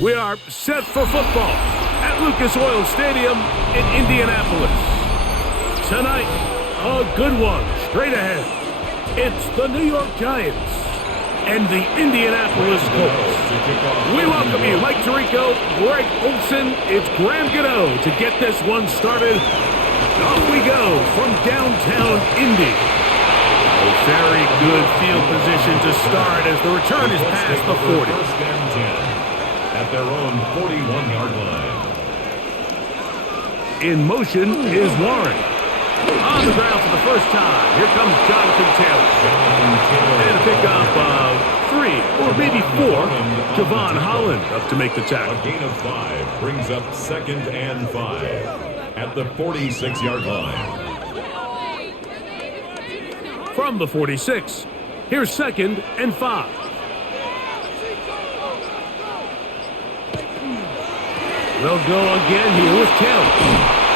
We are set for football at Lucas Oil Stadium in Indianapolis. Tonight, a good one straight ahead. It's the New York Giants and the Indianapolis Colts. We welcome you, Mike Tirico, Greg Olson. It's Graham Gano to get this one started. Off we go from downtown Indy. A very good field position to start as the return is past the 40. First and 10 at their own 41-yard line. In motion is Warren. On the ground for the first time. Here comes Jonathan Taylor. And a pickup of 3 or maybe 4. Javon Holland up to make the tackle. A gain of 5 brings up 2nd and 5 at the 46-yard line. From the 46, here's 2nd and 5. They'll go again here with Taylor.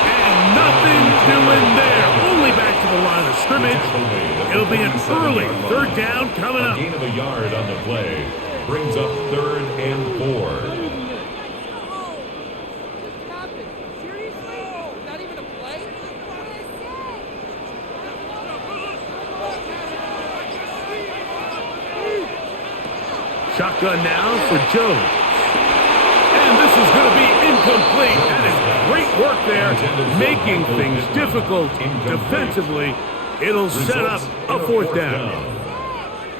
And nothing doing there. Only back to the line of scrimmage. It'll be an early 3rd down coming up. A gain of a yard on the play brings up 3rd and 4. Shotgun now for Jones. And this is going to be incomplete. That is great work there, making things difficult defensively. It'll set up a 4th down.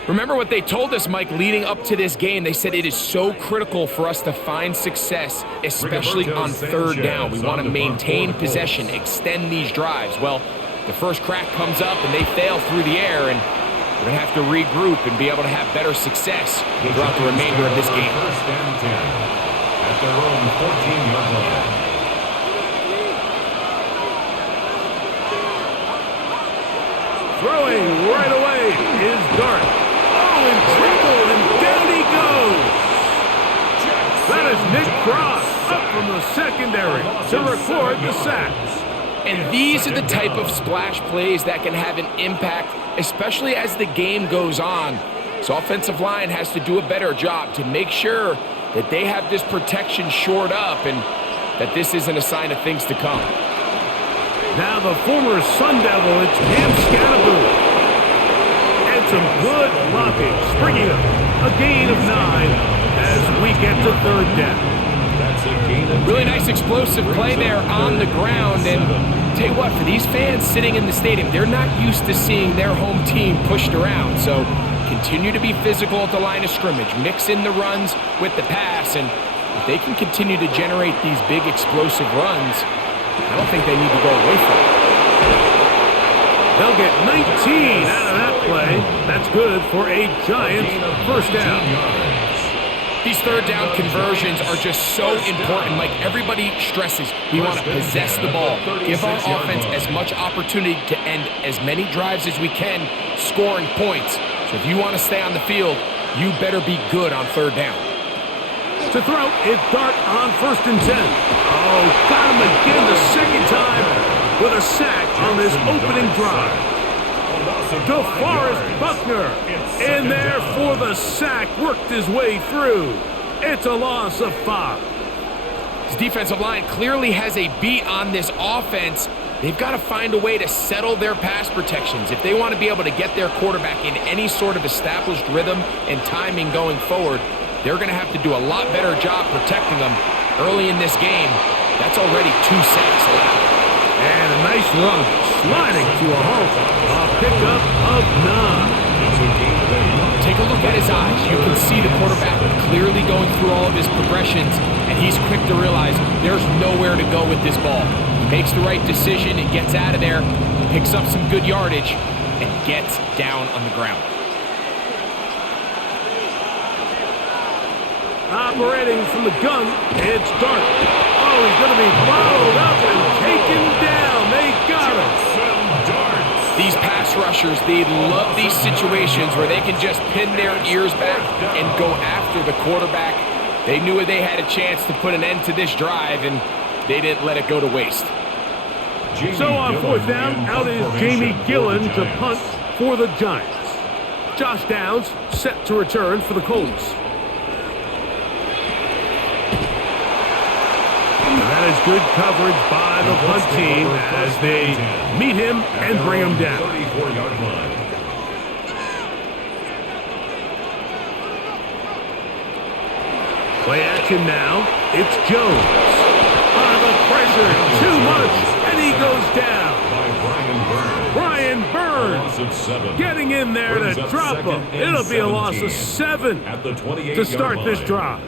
Remember what they told us, Mike, leading up to this game. They said it is so critical for us to find success, especially on 3rd down. We want to maintain possession, extend these drives. Well, the first crack comes up and they fail through the air, and we're going to have to regroup and be able to have better success throughout the remainder of this game. First and 10 at their own 14-yard line. Throwing right away is Dart. Oh, in trouble, and down he goes. That is Nick Cross up from the secondary to record the sack. And these are the type of splash plays that can have an impact, especially as the game goes on. So offensive line has to do a better job to make sure that they have this protection shored up and that this isn't a sign of things to come. Now the former Sun Devil, it's Cam Scatterboot. And some good blocking, springing up a gain of 9 as we get to 3rd down. Really nice explosive play there on the ground, and tell you what, for these fans sitting in the stadium, they're not used to seeing their home team pushed around, so continue to be physical at the line of scrimmage, mix in the runs with the pass, and if they can continue to generate these big explosive runs, I don't think they need to go away from it. They'll get 19 out of that play. That's good for a Giants first down. These 3rd down conversions are just so important. Like everybody stresses, we want to possess the ball, give our offense as much opportunity to end as many drives as we can, scoring points. So if you want to stay on the field, you better be good on 3rd down. To throw, it's Dart on 1st and 10. Oh, got him again the 2nd time with a sack on this opening drive. DeForest Buckner in there for the sack, worked his way through. It's a loss of 5. This defensive line clearly has a beat on this offense. They've got to find a way to settle their pass protections. If they want to be able to get their quarterback in any sort of established rhythm and timing going forward, they're going to have to do a lot better job protecting them early in this game. That's already 2 sacks allowed. And a nice run, sliding to a halt. A pickup of 9. Take a look at his eyes. You can see the quarterback clearly going through all of his progressions, and he's quick to realize there's nowhere to go with this ball. He makes the right decision and gets out of there, picks up some good yardage, and gets down on the ground. Operating from the gun, it's Dart. Oh, he's going to be followed up and taken down. They got him. These pass rushers, they love these situations where they can just pin their ears back and go after the quarterback. They knew they had a chance to put an end to this drive, and they didn't let it go to waste. So on 4th down, out is Jamie Gillen to punt for the Giants. Josh Downs set to return for the Colts. good coverage by the punt team as they meet him and bring him down. 34-yard line. Play action now. It's Jones. The pressure, too much, and he goes down. Brian Burns getting in there to drop him. It'll be a loss of 7 to start this drive.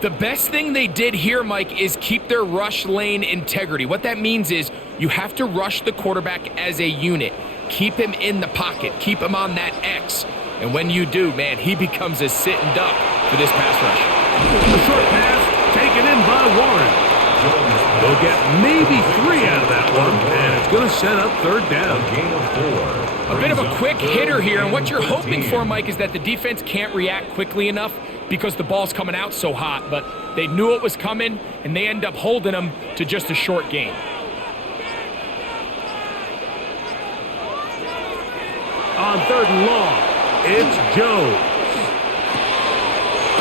The best thing they did here, Mike, is keep their rush lane integrity. What that means is you have to rush the quarterback as a unit. Keep him in the pocket. Keep him on that X. And when you do, man, he becomes a sitting duck for this pass rush. The short pass taken in by Warren. They'll get maybe 3 out of that one, and it's going to set up third down. A bit of a quick hitter here, and what you're hoping for, Mike, is that the defense can't react quickly enough because the ball's coming out so hot, but they knew it was coming, and they end up holding them to just a short gain. On 3rd and long, it's Jones.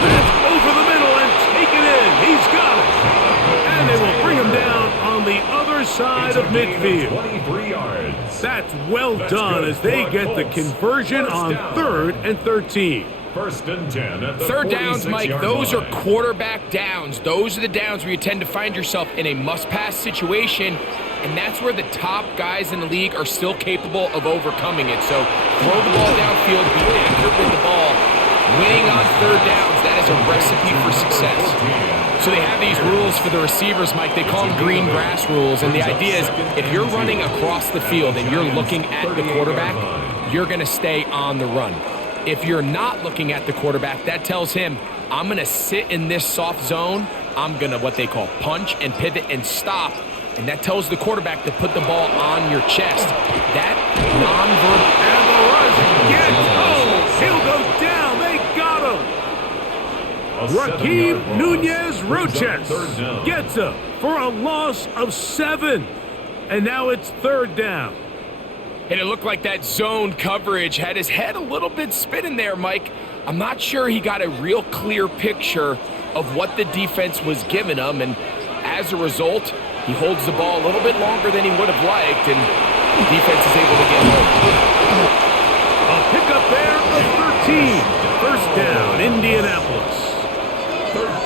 That's over the middle and taken in. He's got it. And they will bring him down on the other side of midfield. 23 yards. That's well done as they get the conversion on 3rd and 13. 1st and 10 at the 3rd downs, Mike, those line. are quarterback downs. Those are the downs where you tend to find yourself in a must-pass situation, and that's where the top guys in the league are still capable of overcoming it. So throw the ball downfield, be accurate with the ball. Winning on 3rd downs, that is a recipe for success. So they have these rules for the receivers, Mike. They call them green grass rules, and the idea is if you're running across the field and you're looking at the quarterback, you're going to stay on the run. If you're not looking at the quarterback, that tells him, I'm going to sit in this soft zone. I'm going to what they call punch and pivot and stop. And that tells the quarterback to put the ball on your chest. That non-verbal. And the rush gets home. He'll go down. They got him. Raheem Nunez-Roches gets him for a loss of 7. And now it's 3rd down. And it looked like that zone coverage had his head a little bit spinning there, Mike. I'm not sure he got a real clear picture of what the defense was giving him, and as a result, he holds the ball a little bit longer than he would have liked, and the defense is able to get home. A pickup there of 13. 1st down, Indianapolis.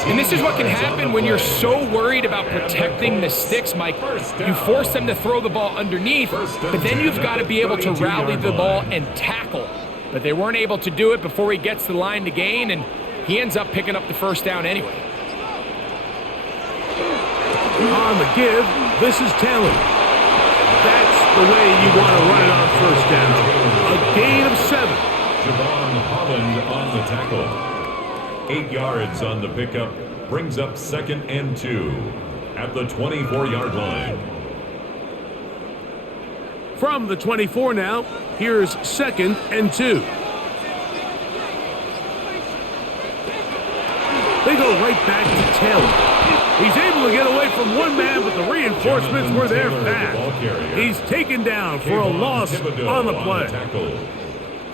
And this is what can happen when you're so worried about protecting the sticks, Mike. You force them to throw the ball underneath, but then you've got to be able to rally the ball and tackle. But they weren't able to do it before he gets to the line to gain, and he ends up picking up the 1st down anyway. On the give, this is Taylor. That's the way you want to run it on 1st down. A gain of 7. Javon Holland on the tackle. 8 yards on the pickup, brings up 2nd and 2 at the 24-yard line. From the 24 now, here's 2nd and 2. They go right back to Taylor. He's able to get away from one man, but the reinforcements were there fast. He's taken down for a loss on the play.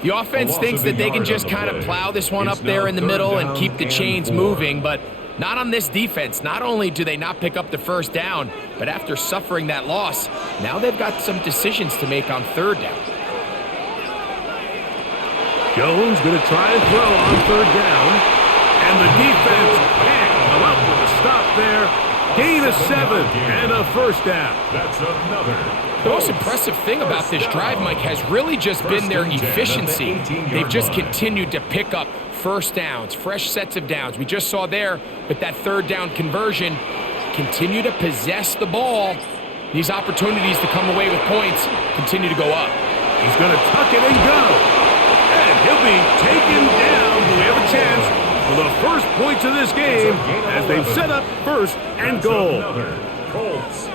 The offense thinks that they can just kind of plow this one up there in the middle and keep the chains moving, but not on this defense. Not only do they not pick up the 1st down, but after suffering that loss, now they've got some decisions to make on 3rd down. Jones going to try and throw on 3rd down, and the defense can't come up with a stop there. Gain of 7 and a 1st down. That's another. The most impressive thing about this drive, Mike, has really just been their efficiency. They've just continued to pick up 1st downs, fresh sets of downs. We just saw there with that 3rd down conversion, continue to possess the ball. These opportunities to come away with points continue to go up. He's going to tuck it and go. And he'll be taken down. We have a chance for the first points of this game as they've set up 1st and goal.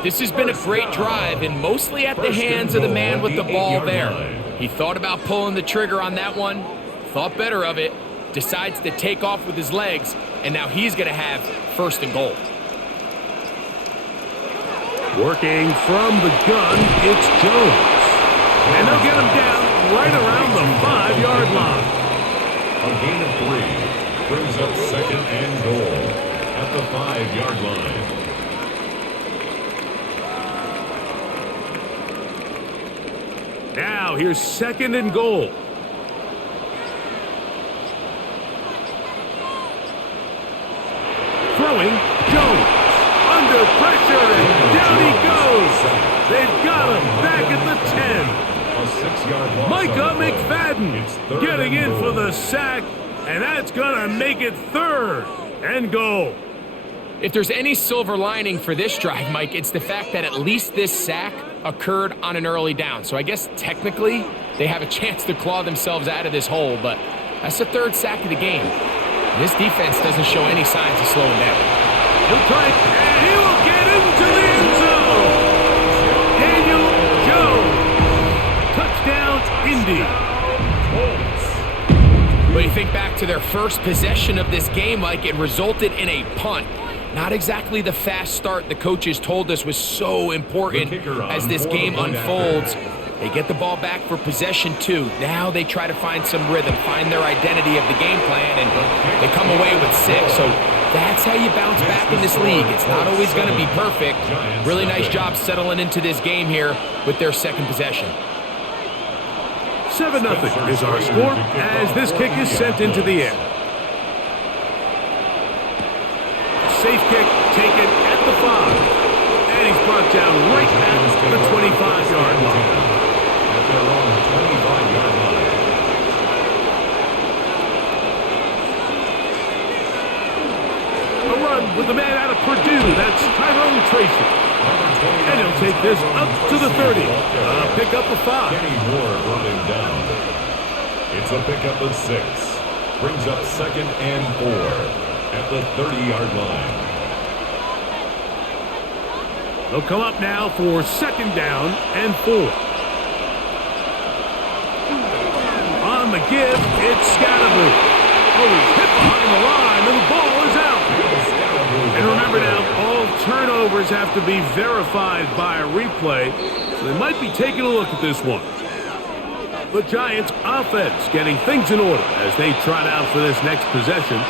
This has been a great drive, and mostly at the hands of the man with the ball there. He thought about pulling the trigger on that one, thought better of it, decides to take off with his legs, and now he's going to have 1st and goal. Working from the gun, it's Jones. And they'll get him down right around the 5-yard line. A gain of 3 brings up 2nd and goal at the 5-yard line. Now here's 2nd and goal. Throwing, Jones. Under pressure, and down he goes. They've got him back at the 10. A 6-yard loss. Micah McFadden getting in for the sack, and that's going to make it 3rd and goal. If there's any silver lining for this drive, Mike, it's the fact that at least this sack occurred on an early down. So I guess technically they have a chance to claw themselves out of this hole, but that's the 3rd sack of the game. This defense doesn't show any signs of slowing down. He'll try, and he will get into the end zone. Daniel Jones. Touchdown, Indy. But you think back to their first possession of this game, like it resulted in a punt. Not exactly the fast start the coaches told us was so important as this game unfolds. They get the ball back for possession 2. Now they try to find some rhythm, find their identity of the game plan, and they come away with 6. So that's how you bounce back in this league. It's not always going to be perfect. Really nice job settling into this game here with their 2nd possession. 7-0 is our score as this kick is sent into the air. Safe kick taken at the 5. And he's brought down right at the 25-yard line. At their own 25-yard line. A run with the man out of Purdue. That's Tyrone Tracy. And he'll take this up to the 30. Pick up a 5. Kenny Moore brought him down. It's a pickup of 6. Brings up 2nd and 4 at the 30-yard line. They'll come up now for 2nd down and 4. On the give, it's Scatterboot. Oh, he's hit behind the line, and the ball is out. And remember now, all turnovers have to be verified by a replay, so they might be taking a look at this one. The Giants offense getting things in order as they trot out for this next possession.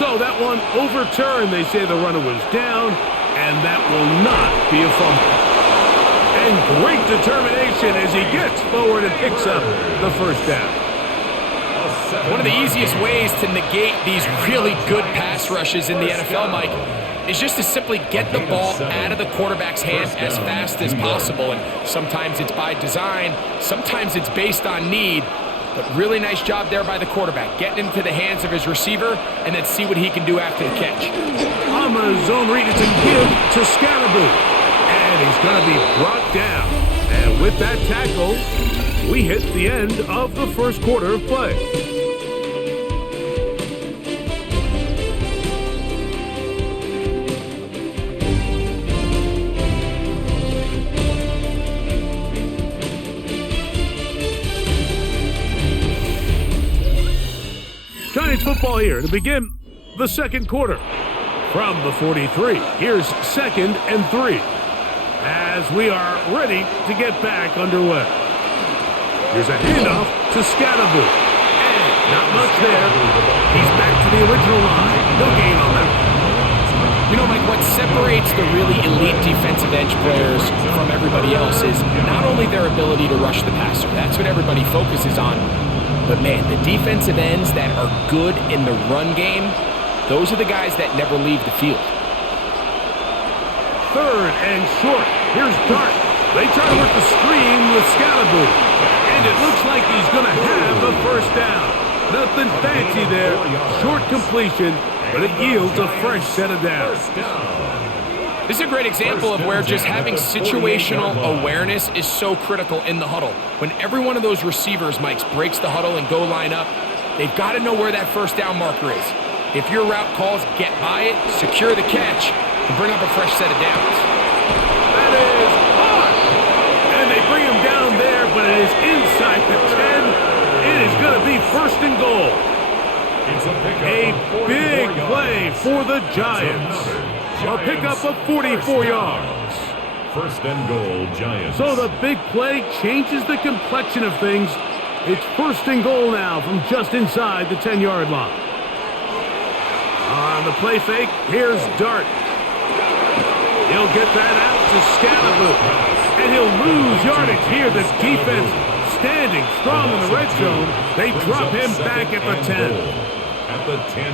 So that one overturned. They say the runner was down, and that will not be a fumble. And great determination as he gets forward and picks up the 1st down. One of the easiest ways to negate these really good pass rushes in the NFL, Mike, is just to simply get the ball out of the quarterback's hand as fast as possible. And sometimes it's by design, sometimes it's based on need. But really nice job there by the quarterback, getting into the hands of his receiver and then see what he can do after the catch. On the zone read, it's a give to Scatterboot. And he's going to be brought down. And with that tackle, we hit the end of the 1st quarter of play. Giants football here to begin the 2nd quarter. From the 43, here's 2nd and 3 as we are ready to get back underway. Here's a handoff to Scatterboot. And not much there. He's back to the original line. No gain on that. You know, Mike, what separates the really elite defensive edge players from everybody else is not only their ability to rush the passer. That's what everybody focuses on. But, man, the defensive ends that are good in the run game, those are the guys that never leave the field. 3rd and short. Here's Dart. They try to work the screen with Scatterboot. And it looks like he's going to have the 1st down. Nothing fancy there. Short completion, but it yields a fresh set of downs. This is a great example of where just having situational awareness is so critical in the huddle. When every one of those receivers, Mike, breaks the huddle and go line up, they've got to know where that 1st down marker is. If your route calls, get by it, secure the catch, and bring up a fresh set of downs. That is hard. And they bring him down there, but it is inside the 10. It is going to be 1st and goal. A big play for the Giants. A pickup of 44 yards. 1st and goal, Giants. So the big play changes the complexion of things. It's 1st and goal now from just inside the 10-yard line. On the play fake, here's Dart. He'll get that out to Scatterboot. And he'll lose yardage here. The defense standing strong in the red zone. They drop him back at the 10.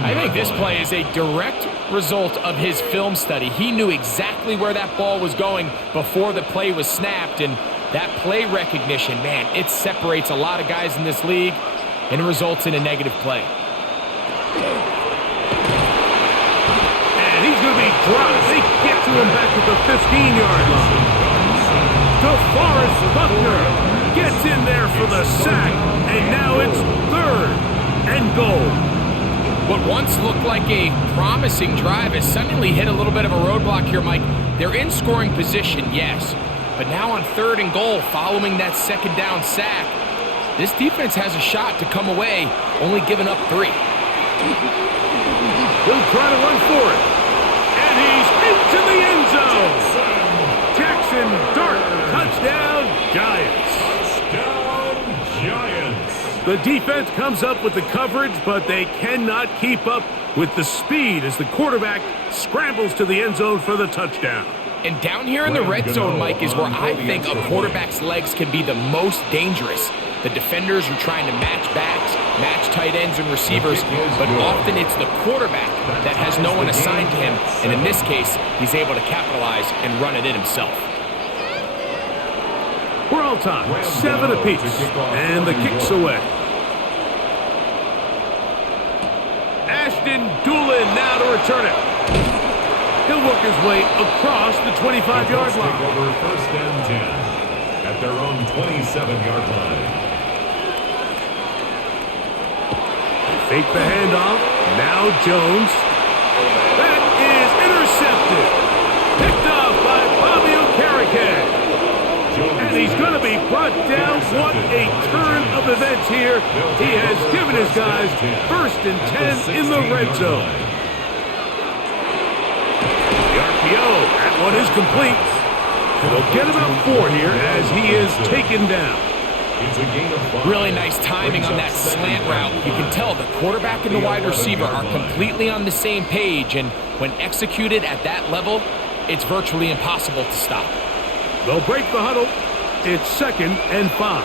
I think this play is a direct result of his film study. He knew exactly where that ball was going before the play was snapped, and that play recognition, man, it separates a lot of guys in this league and results in a negative play. And he's going to be dropped. They get to him back at the 15-yard line. DeForest Buckner gets in there for the sack, and now it's 3rd and goal. What once looked like a promising drive has suddenly hit a little bit of a roadblock here, Mike. They're in scoring position, yes, but now on 3rd and goal following that 2nd down sack, this defense has a shot to come away, only giving up 3. He'll try to run for it, and he's into the end zone. Jackson Dart, touchdown, Giants. Touchdown, Giants. The defense comes up with the coverage, but they cannot keep up with the speed as the quarterback scrambles to the end zone for the touchdown. And down here in the red zone, Mike, is where I think a quarterback's legs can be the most dangerous. The defenders are trying to match backs, match tight ends and receivers, but often it's the quarterback that has no one assigned to him, and in this case, he's able to capitalize and run it in himself. We're all time, 7 apiece, and the kick's away. Ashton Doolin now to return it. He'll work his way across the 25-yard line. Over 1st and 10 at their own 27-yard line. Fake the handoff. Now Jones. That is intercepted. Picked off by Bobby Okereke. And he's going to be brought down. What a turn of events here. He has given his guys 1st and 10 in the red zone. The RPO. That one is complete. They'll get about 4 here as he is taken down. Really nice timing on that slant route. You can tell the quarterback and the wide receiver are completely on the same page, and when executed at that level, it's virtually impossible to stop. They'll break the huddle. It's 2nd and 5.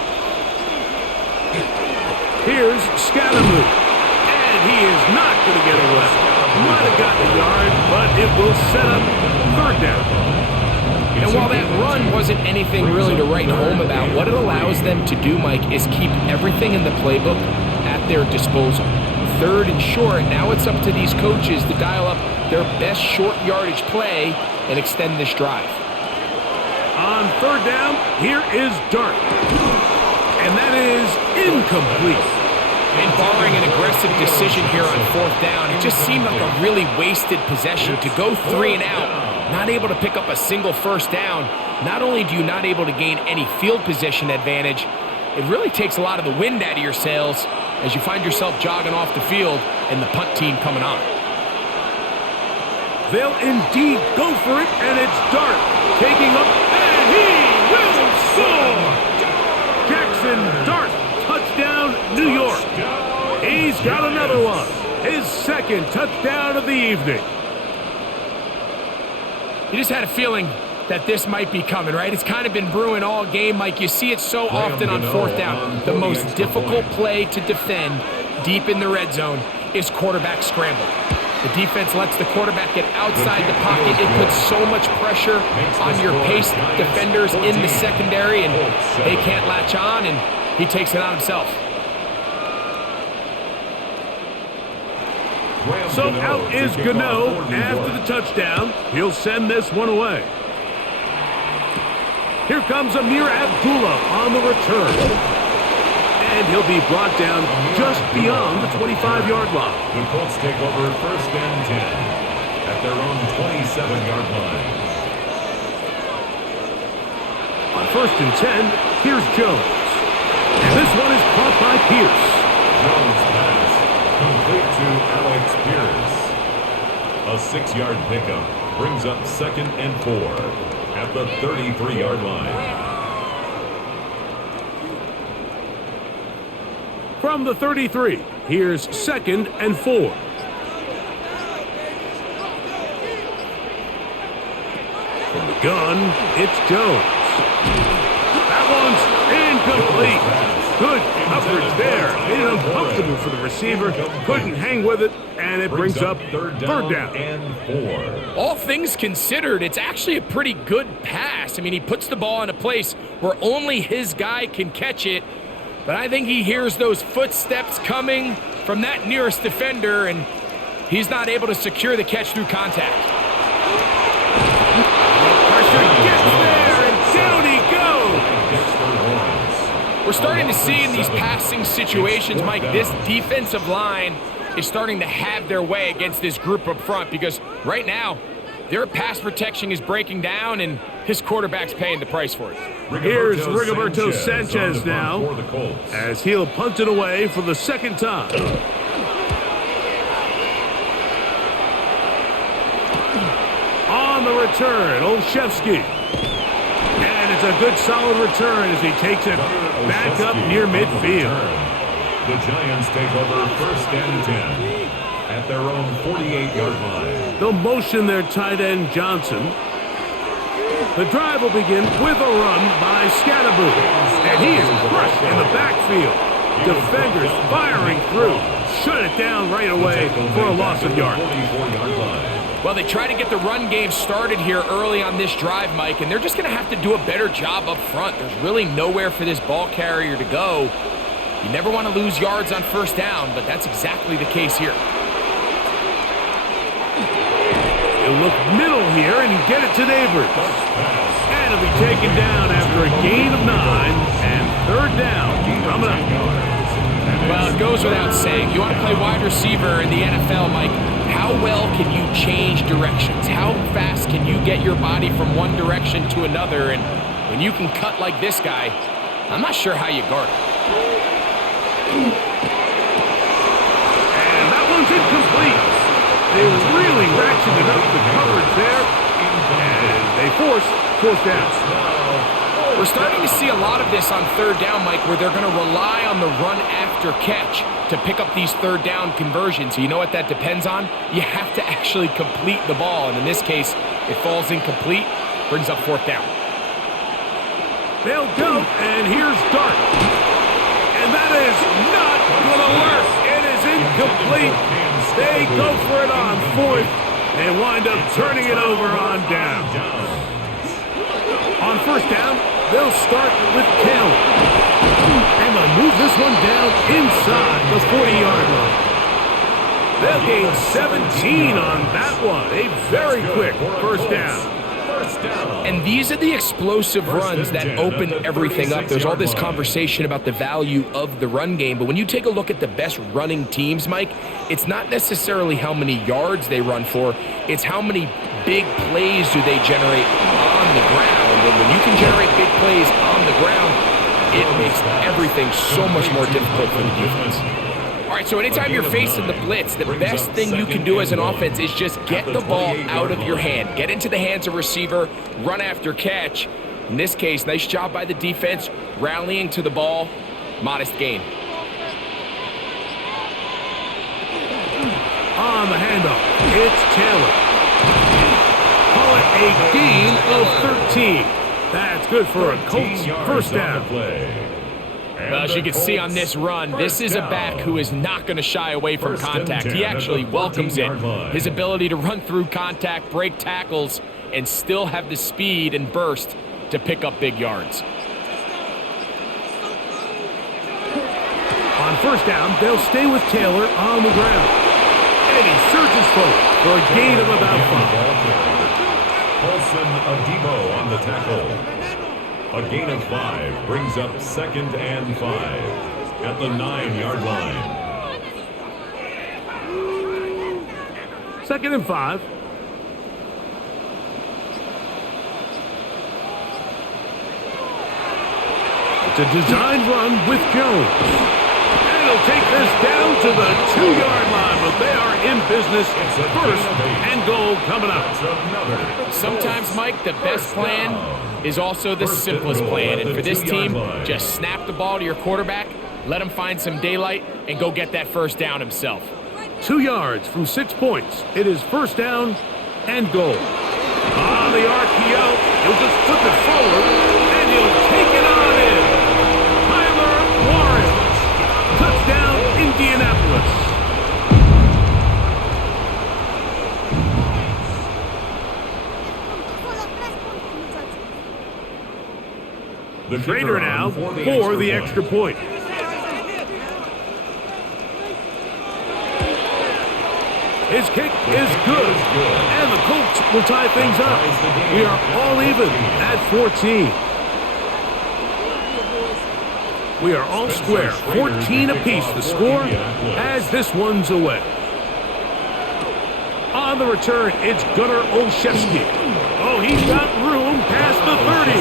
Here's Scalamu, and he is not going to get away. Might have gotten a yard, but it will set up 3rd down. And while that run wasn't anything really to write home about, what it allows them to do, Mike, is keep everything in the playbook at their disposal. 3rd and short, now it's up to these coaches to dial up their best short yardage play and extend this drive. On 3rd down, here is Dart. And that is incomplete. And barring an aggressive decision here on 4th down, it just seemed like a really wasted possession to go 3 and out. Not able to pick up a single 1st down. Not only do you not able to gain any field position advantage, it really takes a lot of the wind out of your sails as you find yourself jogging off the field and the punt team coming on. They'll indeed go for it, and it's Dart taking up, and he will score! Jackson Dart, touchdown, New York. He's got another one. His 2nd touchdown of the evening. You just had a feeling that this might be coming, right? It's kind of been brewing all game, Mike. You see it so often on 4th down. The most difficult play to defend deep in the red zone is quarterback scramble. The defense lets the quarterback get outside the pocket. It puts so much pressure on your paced defenders in the secondary, and they can't latch on, and he takes it on himself. So out is Gano after the touchdown. He'll send this one away. Here comes Amir Abdullah on the return. And he'll be brought down just beyond the 25-yard line. The Colts take over 1st and 10 at their own 27-yard line. On 1st and 10, here's Jones. And this one is caught by Pierce. Jones pass. Complete to Alex Pierce. A 6-yard pickup brings up 2nd and 4 at the 33-yard line. From the 33, here's 2nd and 4. From the gun, it's Jones. That one's incomplete. Good coverage there. Made it uncomfortable for the receiver. Couldn't hang with it, and it brings up third down. And 4. All things considered, it's actually a pretty good pass. I mean, he puts the ball in a place where only his guy can catch it, but I think he hears those footsteps coming from that nearest defender, and he's not able to secure the catch through contact. Pressure gets there, and down he goes. We're starting to see in these passing situations, Mike, this defensive line is starting to have their way against this group up front, because right now, their pass protection is breaking down, and his quarterback's paying the price for it. Here's Rigoberto Sanchez now, for the Colts. as he'll punt it away for the second time. On the return, Olszewski. And it's a good solid return as he takes it back up near midfield. The Giants take over 1st and 10 at their own 48-yard line. They'll motion their tight end Johnson. The drive will begin with a run by Scatterboot. And he is crushed in the backfield. Defenders firing through. Shut it down right away for a loss of yards. 44-yard line. Well, they try to get the run game started here early on this drive, Mike, and they're just going to have to do a better job up front. There's really nowhere for this ball carrier to go. You never want to lose yards on 1st down, but that's exactly the case here. He'll look middle here and get it to Neighbors. And it'll be taken down after a gain of 9 and 3rd down coming up. Well, it goes without saying. You want to play wide receiver in the NFL, Mike. How well can you change directions? How fast can you get your body from one direction to another? And when you can cut like this guy, I'm not sure how you guard it. And that one's incomplete. They really ratcheted up the coverage there. And they forced down. We're starting to see a lot of this on 3rd down, Mike, where they're going to rely on the run after catch to pick up these 3rd down conversions. You know what that depends on? You have to actually complete the ball, and in this case, it falls incomplete, brings up 4th down. They'll go, and here's Dart. And that is not going to work. It is incomplete. They go for it on 4th. They wind up turning it over on down. On 1st down, they'll start with Taylor. And they'll move this one down inside the 40-yard line. They'll gain 17 on that one. A very quick 1st down. And these are the explosive runs that open everything up. There's all this conversation about the value of the run game, but when you take a look at the best running teams, Mike, it's not necessarily how many yards they run for, it's how many big plays do they generate on the ground. And when you can generate big plays on the ground, it makes everything so much more difficult for the defense. All right, so anytime you're facing the blitz, the best thing you can do as an offense is just get the ball out of your hand. Get into the hands of receiver, run after catch. In this case, nice job by the defense, rallying to the ball, modest gain. On the handoff, it's Taylor. Call it a gain of 13. That's good for a Colts 1st down. Well, as you can see on this run, this is a back who is not going to shy away from contact. He actually welcomes it. His ability to run through contact, break tackles, and still have the speed and burst to pick up big yards. On 1st down, they'll stay with Taylor on the ground. And he surges forward for a gain of about 5. Paulson Adebo on the tackle. A gain of 5 brings up 2nd and 5 at the 9-yard line. 2nd and 5. It's a designed run with Jones. And he'll take this down to the 2-yard line, but they are in business. 1st and goal coming up. Sometimes, Mike, the best plan is also the simplest plan. And for this team, just snap the ball to your quarterback, let him find some daylight, and go get that 1st down himself. 2 yards from 6 points. It is 1st down and goal. On the RPO, he'll just flip it forward, and he'll take it on in. Indianapolis. The Trader now for the extra point. His kick is good, and the Colts will tie things up. We are all even at 14. We are all square, 14 apiece the score as this one's away. On the return, it's Gunnar Olszewski. Oh, he's got room past the 30.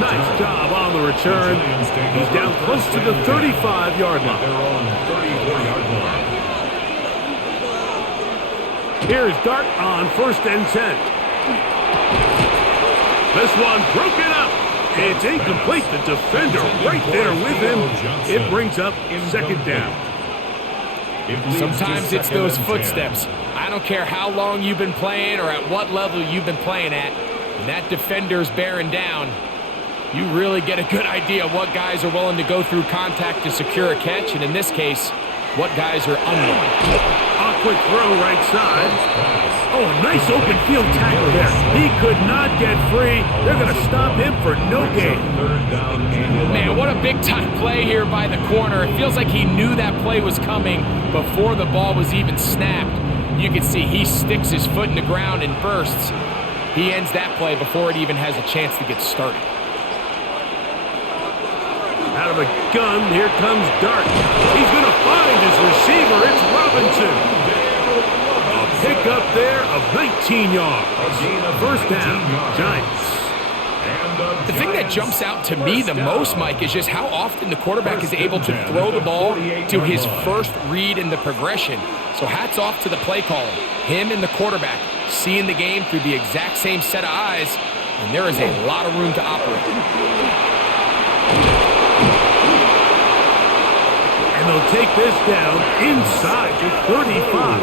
Nice job on the return. He's down close to the 35-yard line. They're on 34-yard line. Here's Dart on 1st and 10. This one broken up. It's incomplete. The defender right there with him. It brings up 2nd down. Sometimes it's those footsteps. I don't care how long you've been playing or at what level you've been playing at. When that defender's bearing down, you really get a good idea of what guys are willing to go through contact to secure a catch, and in this case, what guys are unwilling. A quick throw right side. Oh, a nice open field tackle there. He could not get free. They're going to stop him for no gain. Man, what a big-time play here by the corner. It feels like he knew that play was coming before the ball was even snapped. You can see he sticks his foot in the ground and bursts. He ends that play before it even has a chance to get started. Out of the gun, here comes Dart. He's going to find his receiver. It's Robinson. A pickup there of 19 yards. 1st down, Giants. The thing that jumps out to me the most, Mike, is just how often the quarterback is able to throw the ball to his first read in the progression. So hats off to the play caller. Him and the quarterback seeing the game through the exact same set of eyes, and there is a lot of room to operate. And they'll take this down inside the 35.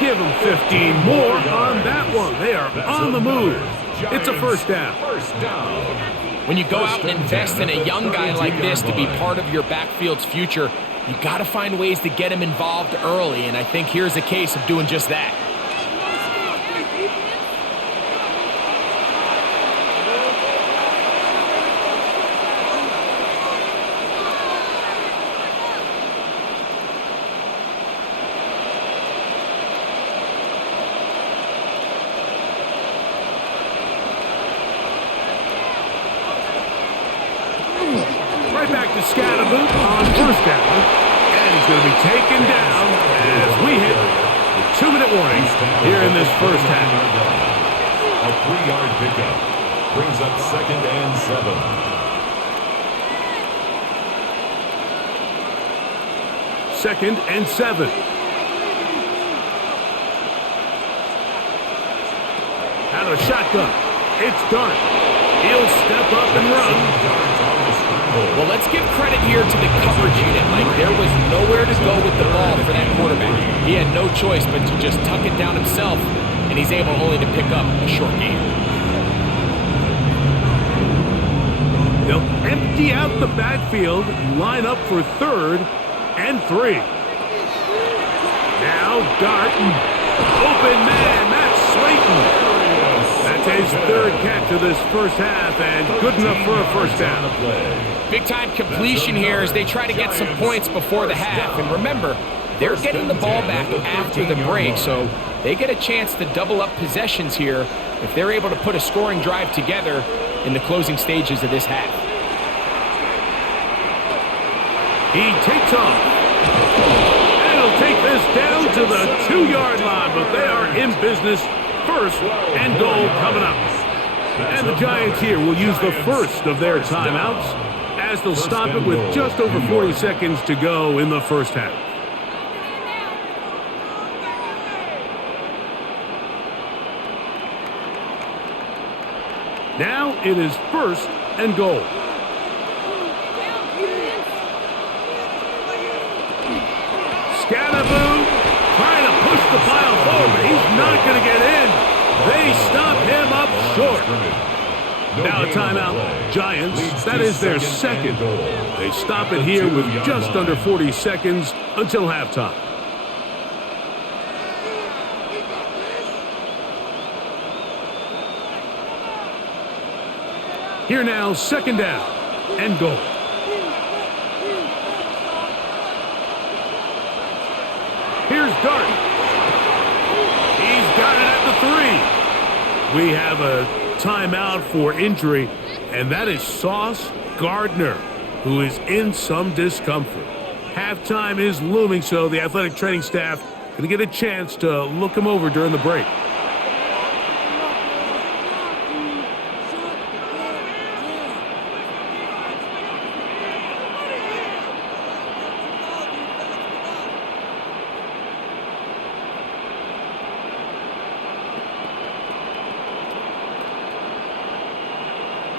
Give them 15 more on that one. They are on the move. It's a 1st down. When you go out and invest in a young guy like this to be part of your backfield's future, you got to find ways to get him involved early, and I think here's a case of doing just that. Right back to Scatterboot on 1st down. And he's going to be taken down as we hit the 2-minute warning here in this 1st half. A 3-yard pickup brings up 2nd and 7. 2nd and 7. Out of a shotgun. It's Dart. He'll step up and run. Well, let's give credit here to the coverage unit, Mike. There was nowhere to go with the ball for that quarterback. He had no choice but to just tuck it down himself, and he's able only to pick up a short gain. They'll empty out the backfield, line up for 3rd and 3. Now Dart. Open man, that's Slayton. That's his 3rd catch of this 1st half, and good enough for a 1st down. Big-time completion here as they try to get some points before the half. And remember, they're getting the ball back after the break, so they get a chance to double up possessions here if they're able to put a scoring drive together in the closing stages of this half. He takes off. And he'll take this down to the 2-yard line, but they are in business. 1st and goal coming up. And the Giants here will use the first of their timeouts as they'll stop it with just over 40 seconds to go in the 1st half. Now it is 1st and goal. Scatterboot trying to push the pile forward. He's not going to get in. They stop him up short. Now a timeout. Giants, that is their 2nd. They stop it here with just under 40 seconds until halftime. Here now, second down and goal. Here's Dart. He's got it at the 3. We have a timeout for injury, and that is Sauce Gardner, who is in some discomfort. Halftime is looming, so the athletic training staff going to get a chance to look him over during the break.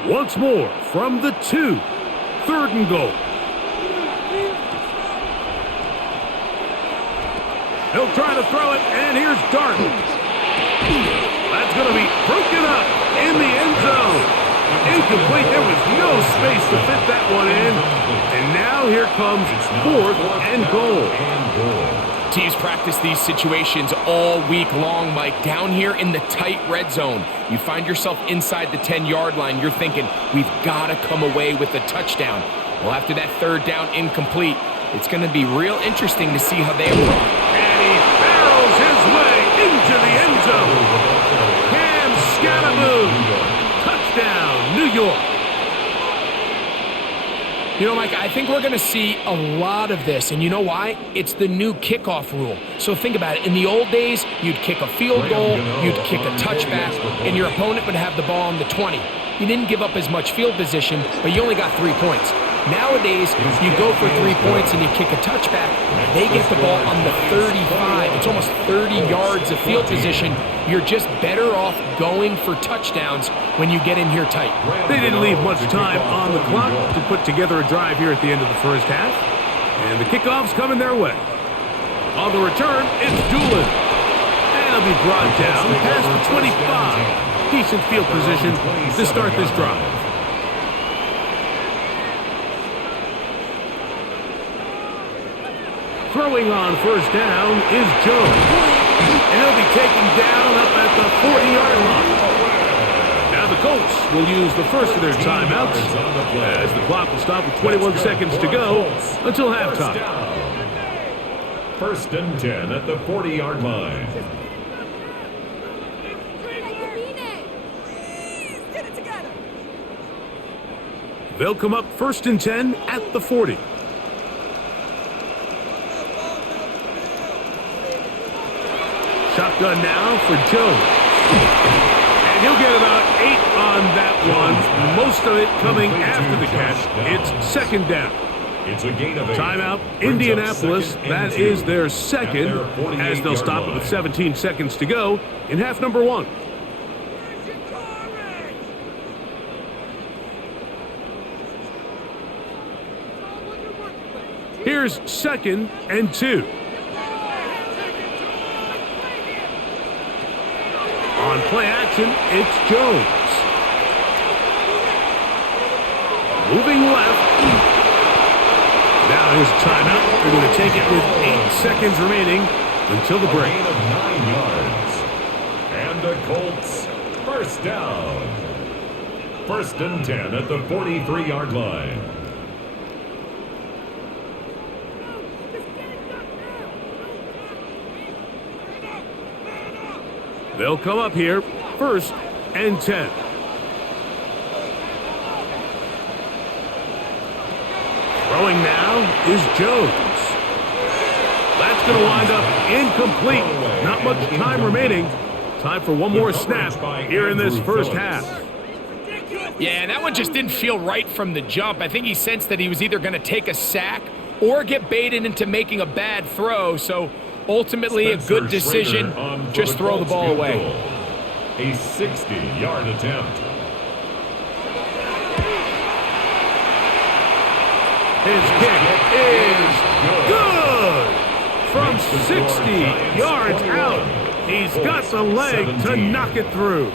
Once more from the 2. 3rd and goal. He'll try to throw it, and here's Dart. That's going to be broken up in the end zone. Incomplete. There was no space to fit that one in. And now here comes 4th and goal. Teams practice these situations all week long, Mike. Down here in the tight red zone, you find yourself inside the 10-yard line. You're thinking, we've got to come away with a touchdown. Well, after that 3rd down incomplete, it's going to be real interesting to see how they approach. And he barrels his way into the end zone. Cam Scanaboo. Touchdown, New York. You know, Mike, I think we're going to see a lot of this, and you know why? It's the new kickoff rule. So think about it. In the old days, you'd kick a field goal, you'd kick a touchback, and your opponent would have the ball on the 20. You didn't give up as much field position, but you only got 3 points. Nowadays, you go for 3 points and you kick a touchback, they get the ball on the 35. It's almost 30 yards of field position. You're just better off going for touchdowns when you get in here tight. They didn't leave much time on the clock to put together a drive here at the end of the first half. And the kickoff's coming their way. On the return, it's Doolin. And it'll be brought down past the 25. Decent field position to start this drive. Throwing on first down is Jones. And he'll be taken down up at the 40-yard line. Now the Colts will use the first of their timeouts as the clock will stop with 21 seconds to go until halftime. 1st and 10 at the 40-yard line. They'll come up 1st and 10 at the 40. Shotgun now for Jones. And he'll get about 8 on that one. Most of it coming after the catch. It's 2nd down. It's a gain of 8. Timeout, Indianapolis. That is their second, as they'll stop it with 17 seconds to go in half number 1. Here's 2nd and 2. On play action, it's Jones. Moving left. Now his timeout. They're going to take it with 8 seconds remaining until the break. A gain of 9 yards. And the Colts, 1st down. 1st and 10 at the 43-yard line. They'll come up here, 1st and 10. Throwing now is Jones. That's going to wind up incomplete. Not much time remaining. Time for one more snap here in this first half. Yeah, that one just didn't feel right from the jump. I think he sensed that he was either going to take a sack or get baited into making a bad throw. So ultimately, a good decision. Just throw the ball away. A 60-yard attempt. His kick is good. From 60 yards out, he's got the leg to knock it through.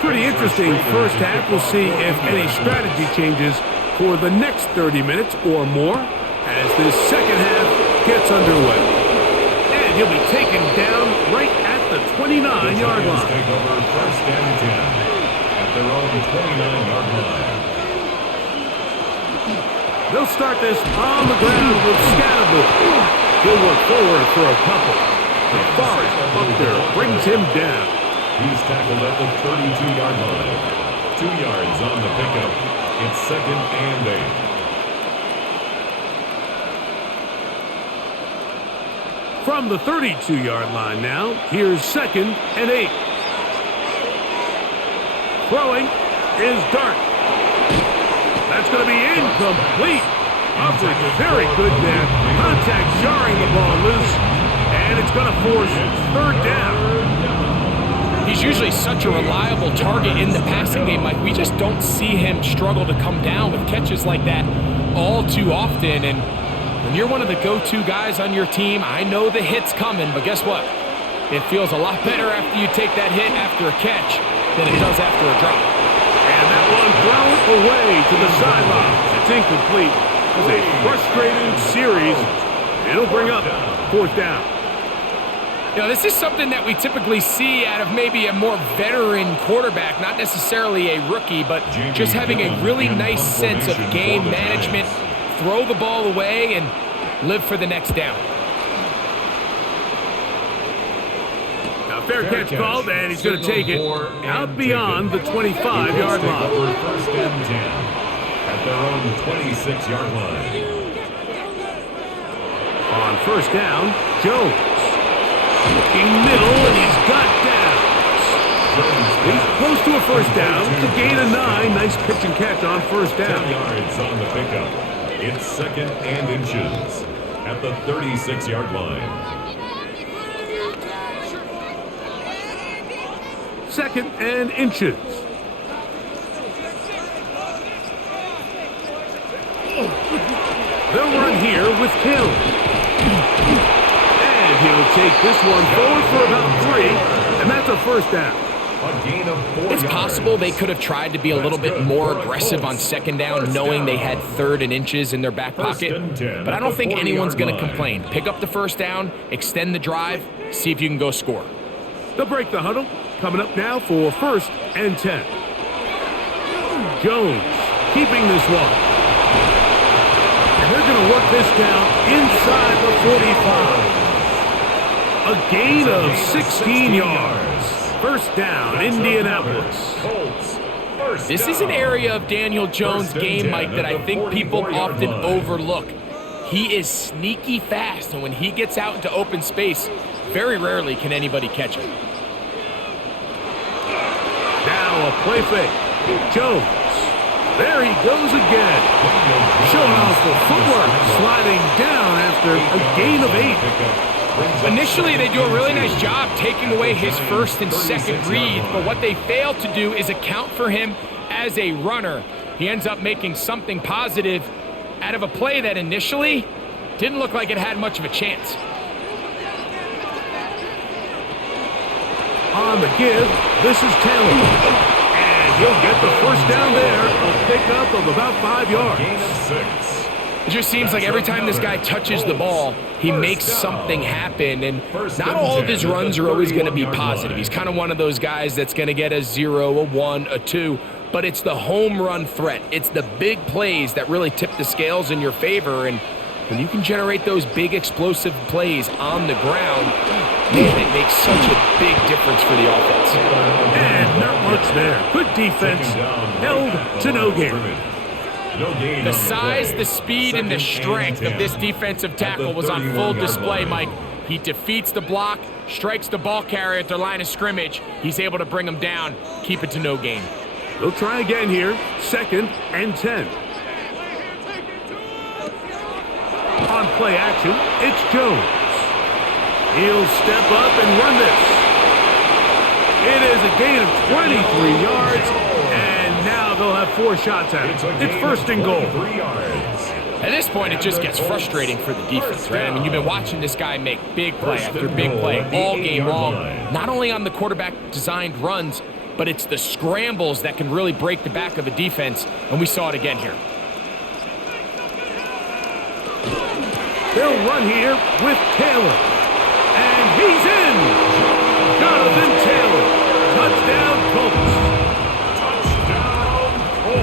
Pretty interesting first half. We'll see if any strategy changes for the next 30 minutes or more as this second half gets underway. And he'll be taken down right at the 29-yard line. Take over first and 10 at their own 29-yard line. They'll start this on the ground with Scatterbull. He'll work forward for a couple. The Forest Buckner brings him down. He's tackled at the 32-yard line. 2 yards on the pickup. It's second and 8. From the 32-yard line now, here's second and 8. Throwing is Dart. That's going to be incomplete. Coverage very good there. Contact jarring the ball loose, and it's going to force third down. He's usually such a reliable target in the passing game, Mike. We just don't see him struggle to come down with catches like that all too often. And when you're one of the go-to guys on your team, I know the hit's coming, but guess what? It feels a lot better after you take that hit after a catch than it does after a drop. And that one thrown away to the sideline. It's incomplete. It's a frustrating series. It'll bring up fourth down. You know, this is something that we typically see out of maybe a more veteran quarterback, not necessarily a rookie, but just having a really nice sense of game management, throw the ball away, and live for the next down. Now, fair catch called, and he's going to take it out beyond the 25-yard line. First and 10 at their own 26-yard line. On first down, Jones. Looking middle, and he's got downs. He's close to a first down. To gain a 9. Nice pitch and catch on first down. 10 yards on the pickup. It's second and inches at the 36-yard line. Second and inches. They'll run here with Hill. And he'll take this one forward for about 3, and that's a first down. A gain of 4 It's possible they could have tried to be a little bit more aggressive on second down, knowing they had third and inches in their back pocket. But I don't think anyone's going to complain. Pick up the first down, extend the drive, see if you can go score. They'll break the huddle. Coming up now for first and 10. Jones keeping this one. And they're going to work this down inside the 45. A gain of 16 yards. First down, Indianapolis. This is an area of Daniel Jones' game, Mike, that I think people often overlook. He is sneaky fast, and when he gets out into open space, very rarely can anybody catch him. Now a play fake. Jones. There he goes again. Showing off the footwork. Sliding down after a gain of 8. Initially, they do a really nice job taking away his first and second read, but what they fail to do is account for him as a runner. He ends up making something positive out of a play that initially didn't look like it had much of a chance. On the give, this is Taylor. And he'll get the first down there. A pickup of about 5 yards. Gain of 6. It just seems like every time this guy touches the ball, he makes something happen, and not all of his runs are always going to be positive. He's kind of one of those guys that's going to get a 0, a 1, a 2, but it's the home run threat. It's the big plays that really tip the scales in your favor, and when you can generate those big explosive plays on the ground, man, it makes such a big difference for the offense. And not much there. Good defense. Held to no gain. The size, the speed, and the strength of this defensive tackle was on full display, Mike. He defeats the block, strikes the ball carrier at their line of scrimmage. He's able to bring him down, keep it to no gain. They'll try again here. Second and 10. On play action, it's Jones. He'll step up and run this. It is a gain of 23 yards, and now they'll have 4 shots at it. It's first and goal. At this point, it just gets frustrating for the defense, right? I mean, you've been watching this guy make big play after big play all game long, not only on the quarterback-designed runs, but it's the scrambles that can really break the back of a defense, and we saw it again here. They'll run here with Taylor. And he's in! Jonathan Taylor. Touchdown, Colts.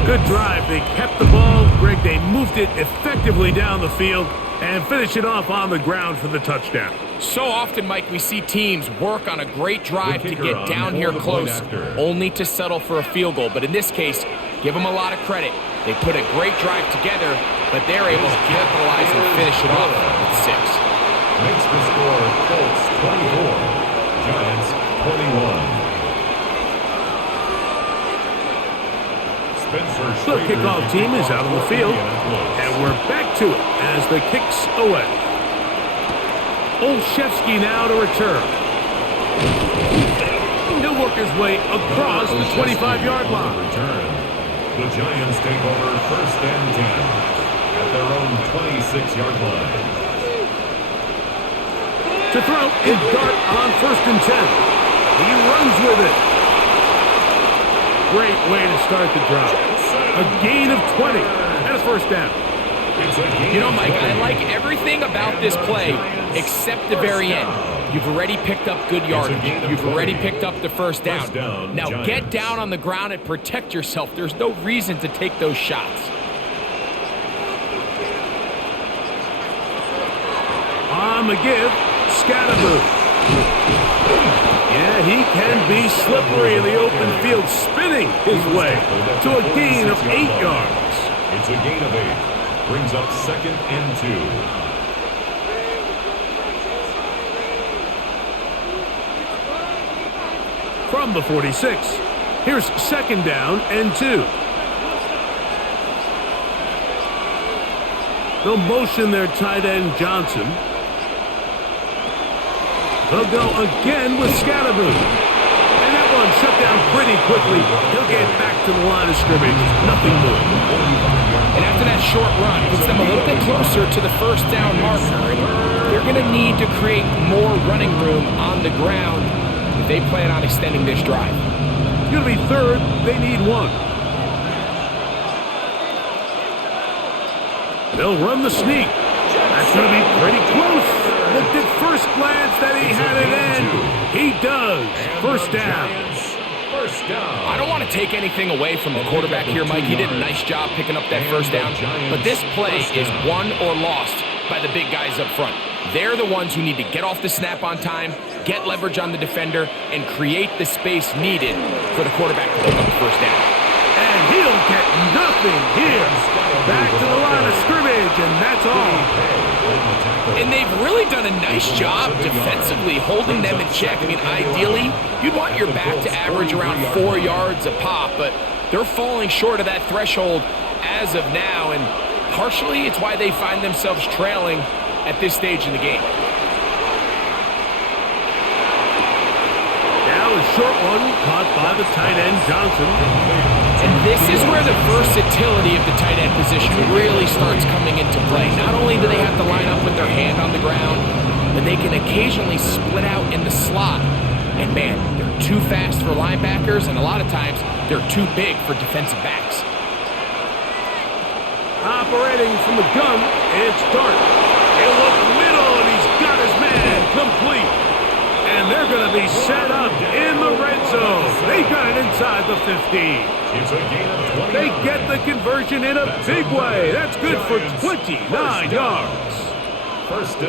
Good drive. They kept the ball. Greg, they moved it effectively down the field and finish it off on the ground for the touchdown. So often, Mike, we see teams work on a great drive to get down here close, only to settle for a field goal. But in this case, give them a lot of credit. They put a great drive together, but they're able to capitalize and finish it off with 6. Makes the score Colts 24, Giants 21. The kickoff team is out on the field, and we're back to it as the kick's away. Olszewski now to return. He'll work his way across the 25-yard line. The Giants take over 1st and 10 at their own 26-yard line. To throw is Dart on 1st and 10. He runs with it. Great way to start the drive. A gain of 20 and a 1st down. You know, Mike, I like everything about this play except the very end. You've already picked up good yardage. You've already picked up the 1st down. Now get down on the ground and protect yourself. There's no reason to take those shots. On the give, Scatterboo. Yeah, he can be slippery in the open field, spinning his way to a gain of 8 yards. It's a gain of 8. Brings up 2nd and 2. From the 46, here's 2nd down and 2. They'll motion their tight end Johnson. They'll go again with Scatterboo. And that one shut down pretty quickly. He'll get back to the line of scrimmage. Nothing more. And after that short run, puts them a little bit closer to the 1st down marker. And they're going to need to create more running room on the ground if they plan on extending this drive. It's going to be 3rd. They need 1. They'll run the sneak. That's going to be pretty close. Looked at first glance that he had it in. He does. 1st down. I don't want to take anything away from the quarterback here, Mike. He did a nice job picking up that 1st down. But this play is won or lost by the big guys up front. They're the ones who need to get off the snap on time, get leverage on the defender, and create the space needed for the quarterback to pick up the 1st down. And he'll get nothing here. Back to the line of scrimmage, and that's all. And they've really done a nice job defensively holding them in check. I mean, ideally, you'd want your back to average around 4 yards a pop, but they're falling short of that threshold as of now, and partially it's why they find themselves trailing at this stage in the game. Now a short one caught by the tight end Johnson. And this is where the versatility of the tight end position really starts coming into play. Not only do they have to line up with their hand on the ground, but they can occasionally split out in the slot. And man, they're too fast for linebackers, and a lot of times they're too big for defensive backs. Operating from the gun, it's Dart. He'll look middle, and he's got his man complete. And they're going to be set up in the red zone. They got it inside the 15. It's a gain of 20. They get the conversion in a big way. That's good for 29 yards.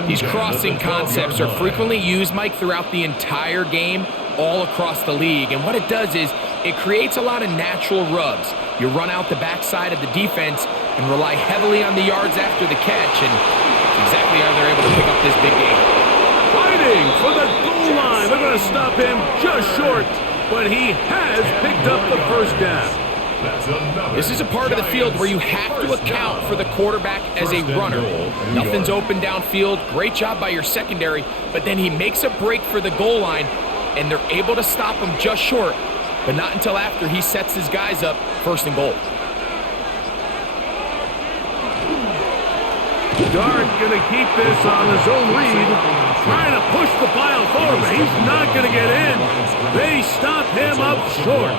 These crossing concepts are frequently used, Mike, throughout the entire game, all across the league. And what it does is it creates a lot of natural rubs. You run out the backside of the defense and rely heavily on the yards after the catch. And that's exactly how they're able to pick up this big game. Fighting for the goal line. They're going to stop him just short, but he has picked up the 1st down. This is a part of the field where you have to account for the quarterback as a runner. Nothing's open downfield. Great job by your secondary, but then he makes a break for the goal line, and they're able to stop him just short, but not until after he sets his guys up 1st and goal. Dart going to keep this on his own read, trying to push the pile forward, but he's not going to get in. They stop him up short.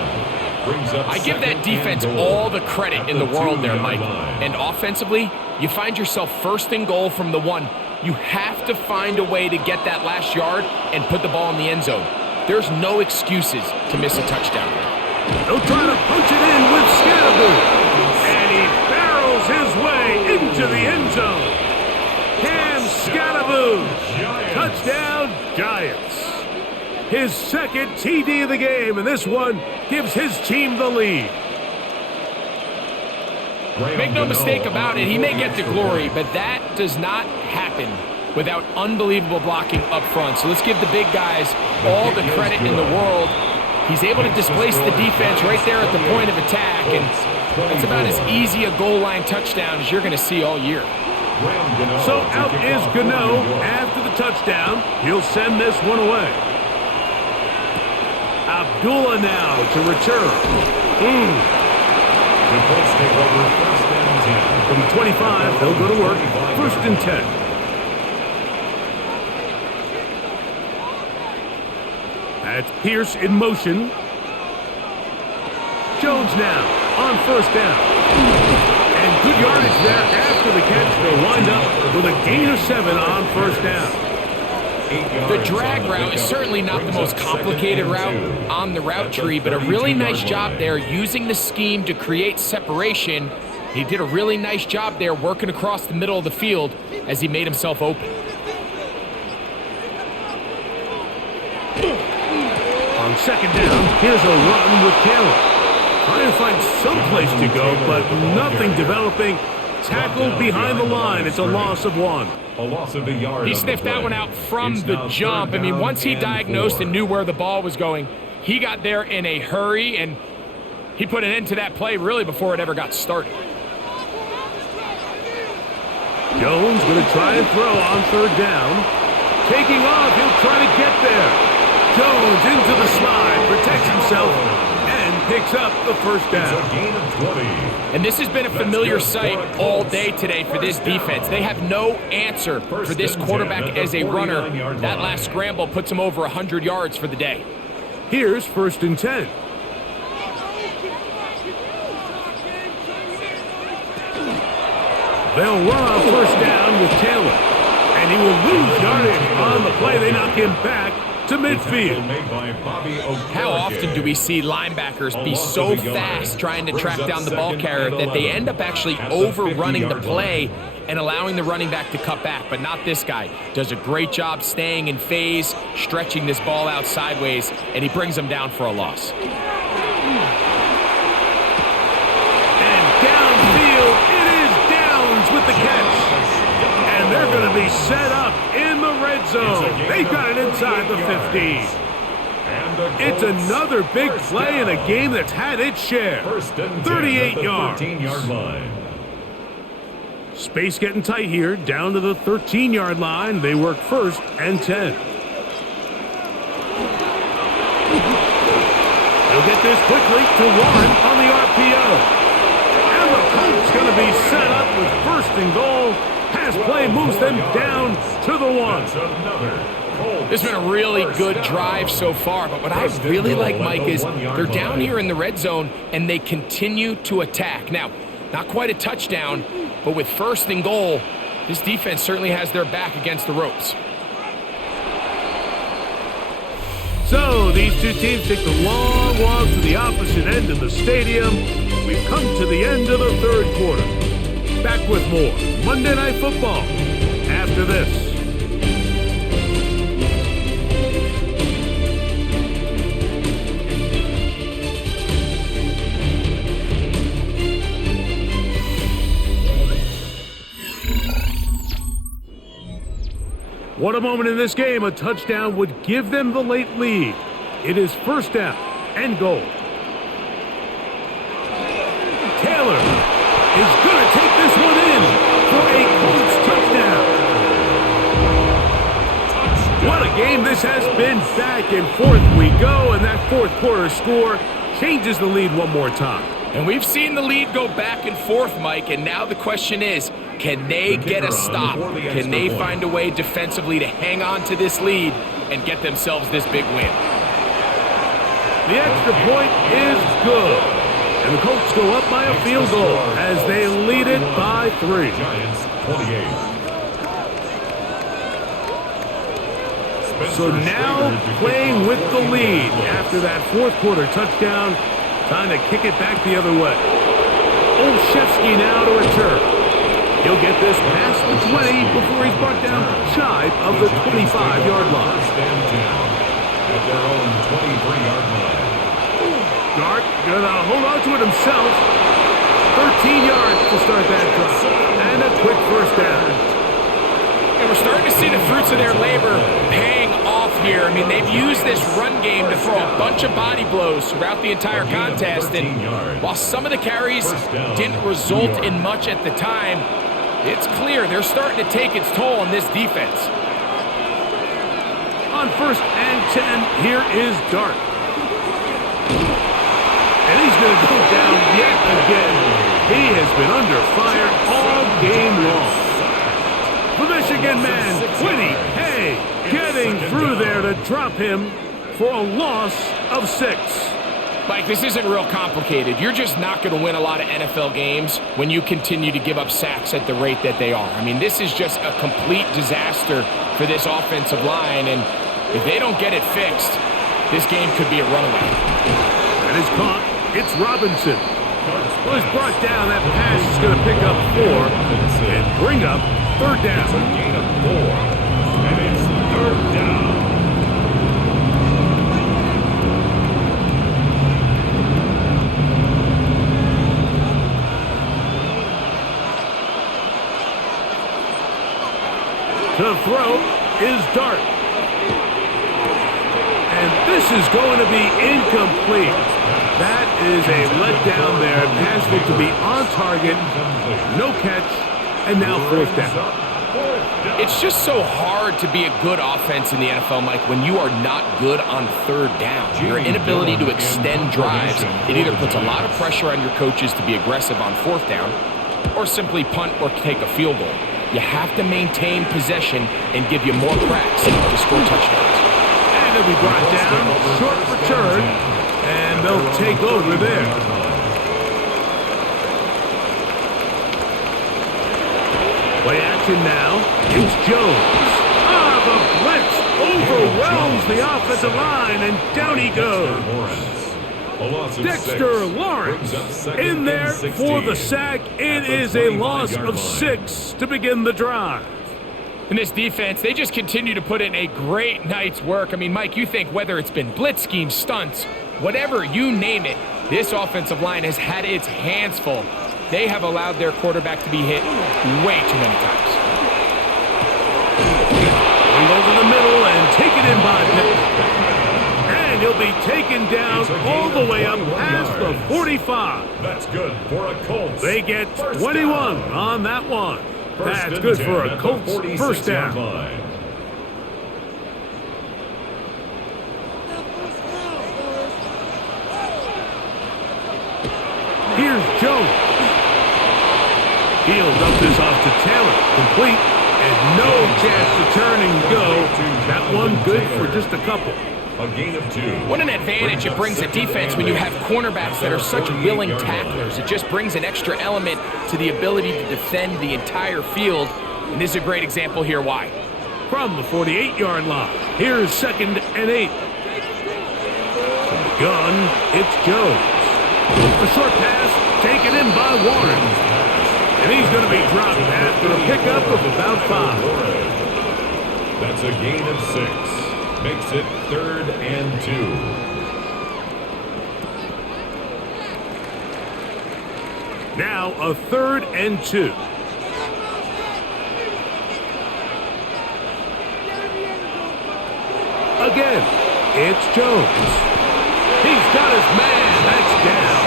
I give that defense all the credit in the world there, Mike. And offensively, you find yourself 1st and goal from the 1. You have to find a way to get that last yard and put the ball in the end zone. There's no excuses to miss a touchdown. They'll try to punch it in with Scatterboo. And he barrels his way into the end zone. Cam Scatterboo. Touchdown, Giants. His second TD of the game, and this one gives his team the lead. Make no mistake about it, he may get the glory, but that does not happen without unbelievable blocking up front. So let's give the big guys all the credit in the world. He's able to displace the defense right there at the point of attack, and it's about as easy a goal line touchdown as you're going to see all year. So out is Gano after the touchdown. He'll send this one away. Abdullah now to return. The Colts take over 1st and 10. From the 25, they'll go to work. 1st and 10. That's Pierce in motion. Jones now on 1st down. And good yardage there after the catch. They'll wind up with a gain of 7 on 1st down. The drag route is certainly not the most complicated route on the route tree, but a really nice job there using the scheme to create separation. He did a really nice job there working across the middle of the field as he made himself open. On 2nd down, here's a run with Taylor. Trying to find some place to go, but nothing developing. Tackled behind the line. It's a loss of 1. A loss of a yard. He sniffed that one out from the jump. I mean, once he diagnosed and knew where the ball was going, he got there in a hurry, and he put an end to that play really before it ever got started. Jones going to try and throw on 3rd down. Taking off, he'll try to get there. Jones into the slide, protects himself, and picks up the 1st down. It's a gain of 20. And this has been a familiar sight all day today for this defense. They have no answer for this quarterback as a runner. That last scramble puts him over 100 yards for the day. Here's 1st and 10. They'll run on 1st down with Taylor. And he will lose yardage on the play. They knock him back to midfield. How often do we see linebackers be so fast trying to track down the ball carrier that they end up actually overrunning the play and allowing the running back to cut back? But not this guy. Does a great job staying in phase, stretching this ball out sideways, and he brings them down for a loss. And downfield, it is Downs with the catch. And they're going to be set up in the red zone. They've got it inside the 15. It's another big play in a game that's had its share. 38 yards. 13-yard line. Space getting tight here, down to the 13-yard line. They work 1st and 10. They'll get this quickly to Warren on the RPO. And the Colts going to be set up with 1st and goal. Pass play moves them down to the 1. This has been a really good drive so far, but what I really like, Mike, is they're down here in the red zone, and they continue to attack. Now, not quite a touchdown, but with 1st and goal, this defense certainly has their back against the ropes. So these two teams take the long walk to the opposite end of the stadium. We've come to the end of the 3rd quarter. Back with more Monday Night Football after this. What a moment in this game. A touchdown would give them the late lead. It is 1st down and goal. Taylor is going to take this one in for a Colts touchdown. What a game this has been. Back and forth we go, and that 4th quarter score changes the lead one more time. And we've seen the lead go back and forth, Mike, and now the question is, can they get a stop? Can they find a way defensively to hang on to this lead and get themselves this big win? The extra point is good. And the Colts go up by a field goal as they lead it by 3. Giants 28. So now playing with the lead after that fourth quarter touchdown, time to kick it back the other way. Olszewski now to return. He'll get this past the 20 before he's brought down shy of the 25-yard line. First and 10 at their own 23-yard line. Dart gonna hold on to it himself. 13 yards to start that drive. And a quick first down. And we're starting to see the fruits of their labor paying off here. I mean, they've used this run game to throw a bunch of body blows throughout the entire contest. And while some of the carries didn't result in much at the time, it's clear they're starting to take its toll on this defense. On first and 10, here is Dart. And he's going to go down yet again. He has been under fire all game long. The Michigan man, Quiddy Hay, getting through there to drop him for a loss of 6. Mike, this isn't real complicated. You're just not going to win a lot of NFL games when you continue to give up sacks at the rate that they are. I mean, this is just a complete disaster for this offensive line, and if they don't get it fixed, this game could be a runaway. That is caught. It's Robinson. Well, he's brought down. That pass is going to pick up 4 and bring up third down. It's a gain of 4, and it's third down. To throw is Dart. And this is going to be incomplete. That is a letdown there. Pass looked to be on target. No catch. And now fourth down. It's just so hard to be a good offense in the NFL, Mike, when you are not good on third down. Your inability to extend drives, it either puts a lot of pressure on your coaches to be aggressive on fourth down or simply punt or take a field goal. You have to maintain possession and give you more cracks to score touchdowns. And it'll be brought down. Short return. And they'll take over there. Play action now. It's Jones. The blitz overwhelms the offensive line, and down he goes. Dexter Lawrence in there for the sack. It is a loss of 6 to begin the drive. And this defense, they just continue to put in a great night's work. I mean, Mike, you think whether it's been blitz schemes, stunts, whatever you name it, this offensive line has had its hands full. They have allowed their quarterback to be hit way too many times. He'll go to the middle and take it in by Pitt. And he'll be taken down all the way up past the 45. That's good for a Colts. They get 21 on that one. That's good for a Colts first down. Here's Jones. He'll dump this off to Taylor. Complete. And no chance to turn and go. That one good for just a couple. A gain of 2. What an advantage it brings a defense when you have cornerbacks that are such willing tacklers. It just brings an extra element to the ability to defend the entire field. And this is a great example here why. From the 48-yard line, here's 2nd and 8. From the gun, it's Jones. A short pass taken in by Warren. And he's going to be dropped after a pickup of about 5. That's a gain of 6. Makes it 3rd and 2. Now a 3rd and 2. Again, it's Jones. He's got his man. That's down.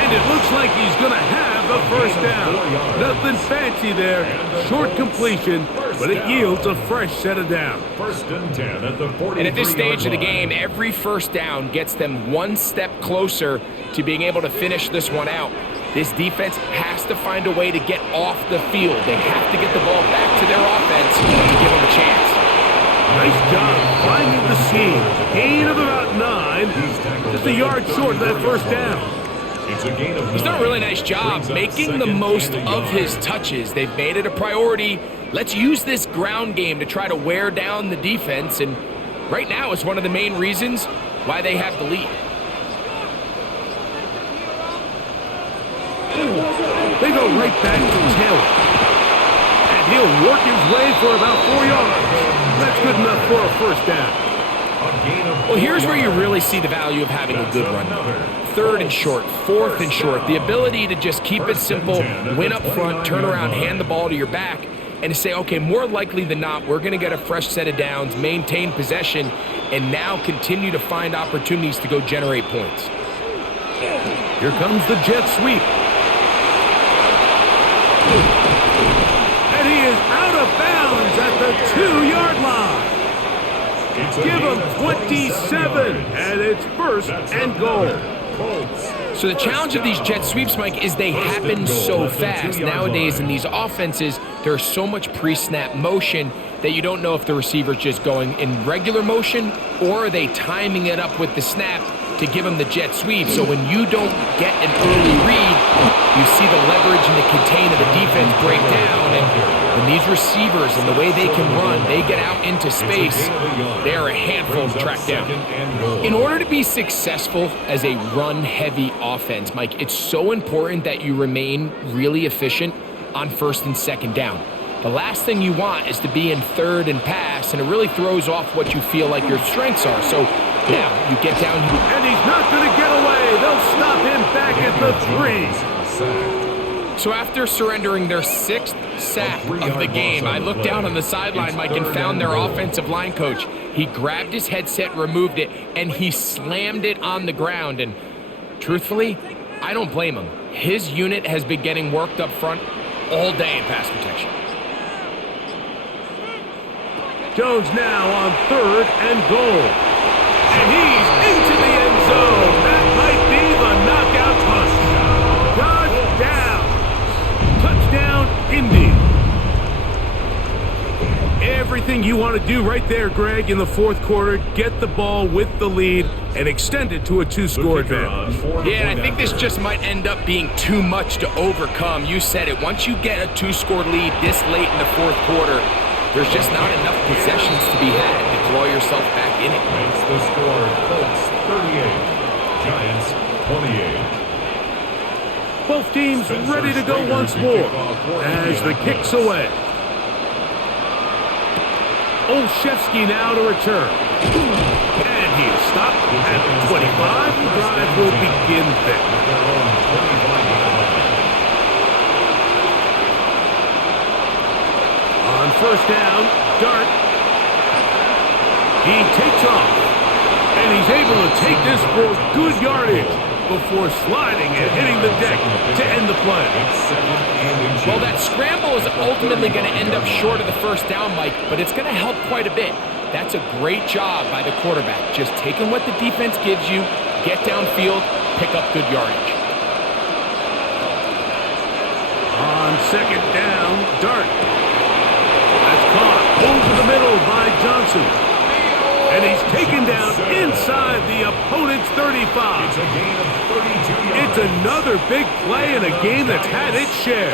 And it looks like he's going to have a first down. Nothing fancy there. Short completion, but it yields a fresh set of downs. 1st and 10 at the 43-yard And at this stage of the line. game, every first down gets them one step closer to being able to finish this one out. This defense has to find a way to get off the field. They have to get the ball back to their offense to give them a chance. Nice job finding the seam. Gain of about 9. Just a yard short of that first down. It's a gain of 9. He's done a really nice job making the most of his touches. They've made it a priority. Let's use this ground game to try to wear down the defense, and right now it's one of the main reasons why they have the lead. They go right back to Taylor. And he'll work his way for about 4 yards. That's good enough for a first down. Well, here's where you really see the value of having a good run. 3rd and short, 4th and short. The ability to just keep it simple, win up front, turn around, hand the ball to your back, and to say, okay, more likely than not, we're going to get a fresh set of downs, maintain possession, and now continue to find opportunities to go generate points. Here comes the jet sweep. And he is out of bounds at the 2-yard line. Give him 27, and it's 1st and goal. So the challenge of these jet sweeps, Mike, is they happen so fast. Nowadays in these offenses, there's so much pre-snap motion that you don't know if the receiver's just going in regular motion or are they timing it up with the snap to give him the jet sweep. So when you don't get an early read, you see the leverage and the contain of the defense break down. And when these receivers and the way they can run, they get out into space, they're a handful to track down. In order to be successful as a run-heavy offense, Mike, it's so important that you remain really efficient on 1st and 2nd down. The last thing you want is to be in 3rd and pass, and it really throws off what you feel like your strengths are. So now you get down here. And he's not going to get away. They'll stop him back at the 3. So after surrendering their 6th sack of the game, I looked down on the sideline, Mike, and found their offensive line coach. He grabbed his headset, removed it, and he slammed it on the ground. And truthfully, I don't blame him. His unit has been getting worked up front all day in pass protection. Jones now on 3rd and goal. And he's into the end zone. That might be the knockout punch. Touchdown, Indy. Everything you want to do right there, Greg, in the 4th quarter, get the ball with the lead and extend it to a 2-score advantage. Yeah, and I think this just might end up being too much to overcome. You said it. Once you get a 2-score lead this late in the 4th quarter, there's just not enough possessions to be had to claw yourself back in it. Makes the score Colts 38, Giants 28. Both teams ready to go once more as the kick's away. Olszewski now to return. And he is stopped at the 25. The drive will begin there. On 1st down, Dart. He takes off. And he's able to take this for good yardage before sliding and hitting the deck to end the play. Well, that scramble is ultimately going to end up short of the 1st down, Mike, but it's going to help quite a bit. That's a great job by the quarterback. Just taking what the defense gives you, get downfield, pick up good yardage. On 2nd down, Dart. That's caught over the middle by Johnson. And he's taken down inside the opponent's 35. It's a gain of 32 yards. It's another big play in a game that's had its share.